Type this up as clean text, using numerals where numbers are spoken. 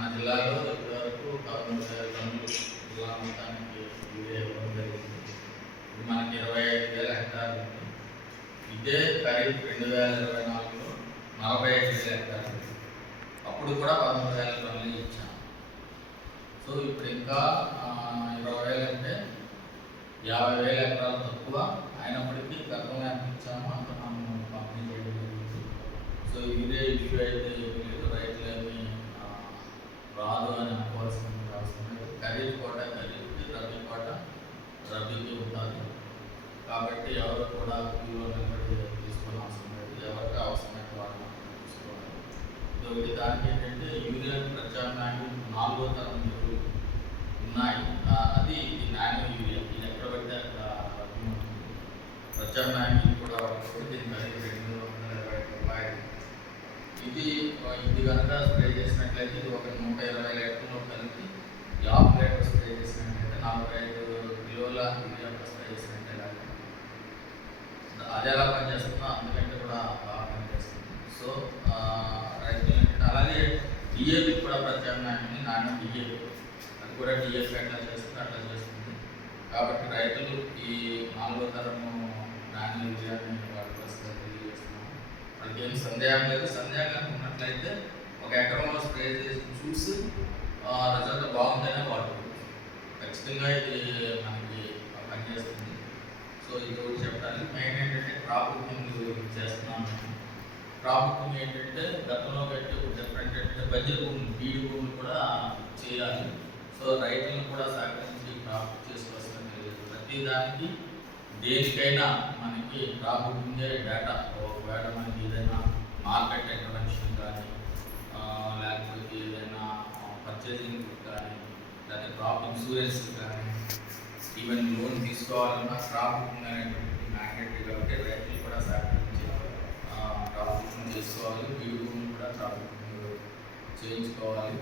మన జిల్లాలో ఇప్పటివరకు 13,000 టన్నులు జిల్లా మొత్తానికి యూరియా ఇవ్వడం జరిగింది. ఇది మనకి 25,000 హెక్టార్లు ఉంది. ఇదే ఖరీఫ్ 2024లో 45,000 హెక్టార్లు, అప్పుడు కూడా 13,000 టన్నులు ఇచ్చాం. సో ఇప్పుడు ఇంకా 20,000 అంటే 50,000 ఎకరాలు తక్కువ అయినప్పటికీ గతంలో ఇచ్చాము అంత మనం పంపిణీ చేయడం జరిగింది. సో ఇదే ఇష్యూ అయితే ఏమీ లేదు, రైతులేమి రాదు అని అనుకోవాల్సిన అవసరం లేదు. ఖరీఫ్ కోట ఖరీఫ్కి, రబీ కోట రబీకి ఉంటుంది. కాబట్టి ఎవరు కూడా క్యూలో నిలబడి తీసుకోవాల్సిన అవసరం లేదు. ఎవరికి అవసరమైతే వాళ్ళు తీసుకోవాలి. ఒకటి దానికి ఏంటంటే యూరియా ప్రత్యామ్నాయం 4వ తరం ఎరువులు ఉన్నాయి. అది ఇది నానో యూరియా. ఇది ఎక్కడ పడితే అక్కడ ఉంటుంది. ప్రత్యామ్నాయం కూడా వాడుకోవాలి. దీని ఖరీదు 220 రూపాయలు. ఇది కనుక స్ప్రే చేసినట్లయితే ఇది ఒక 120 లీటర్లో కలిపి 50 లీటర్ స్ప్రే చేసినట్లయితే 45 కిలోల యూరియా స్ప్రే చేసినట్లయితే అది ఎలా పనిచేస్తుందో అందుకంటే కూడా బాగా పనిచేస్తుంది. సో రైతులు ఏంటంటే అలాగే డిఏపి కూడా ప్రత్యామ్నాయాన్ని నాణ్యం డిఏపి, అది కూడా డిఏపి ఎట్లా చేస్తుంది అట్లా చేస్తుంది. కాబట్టి రైతులు ఈ 4వ తరము నాణ్య యూరియాని వాడుకోవాల్సిందిగా తెలియజేస్తున్నాము. వాళ్ళకి ఏం సందేహం లేదు. సందేహం ఉన్నట్లయితే ఒక ఎకరంలో స్ప్రే చేసి చూసి రిజల్ట్ బాగుందనే వాడుకోవచ్చు. ఖచ్చితంగా ఇది మనకి పనిచేస్తుంది. సో ఇది ఒకటి చెప్పడానికి మెయిన్ ఏంటంటే క్రాప్ బుకింగ్ చేస్తున్నాను. క్రాప్ బుకింగ్ ఏంటంటే గతంలో పెట్టి డిఫరెంట్ ఏంటంటే బడ్జెట్ భూములు, బీడు భూములు కూడా చేయాలి. సో రైతులను కూడా సహకరించి క్రాప్ చేసుకోవాల్సిన తెలియదు. ప్రతి దానికి దేనికైనా మనకి క్రాప్ బుకింగే డేటా. ఒకవేళ మనకి ఏదైనా మార్కెట్ ఇంటర్వెన్షన్ కానీ లేకపోతే ఏదైనా పర్చేసింగ్ కానీ లేకపోతే క్రాప్ ఇన్సూరెన్స్ కానీ ఈవెన్ లోన్ తీసుకోవాలన్నా క్రాప్ బుకింగ్ అనేటువంటి మ్యాండేటరీ. కాబట్టి రైతులు కూడా సహకరించి క్రాప్ బుకింగ్ చేసుకోవాలి. బీడు భూములు కూడా క్రాప్ బుకింగ్ చేయించుకోవాలి.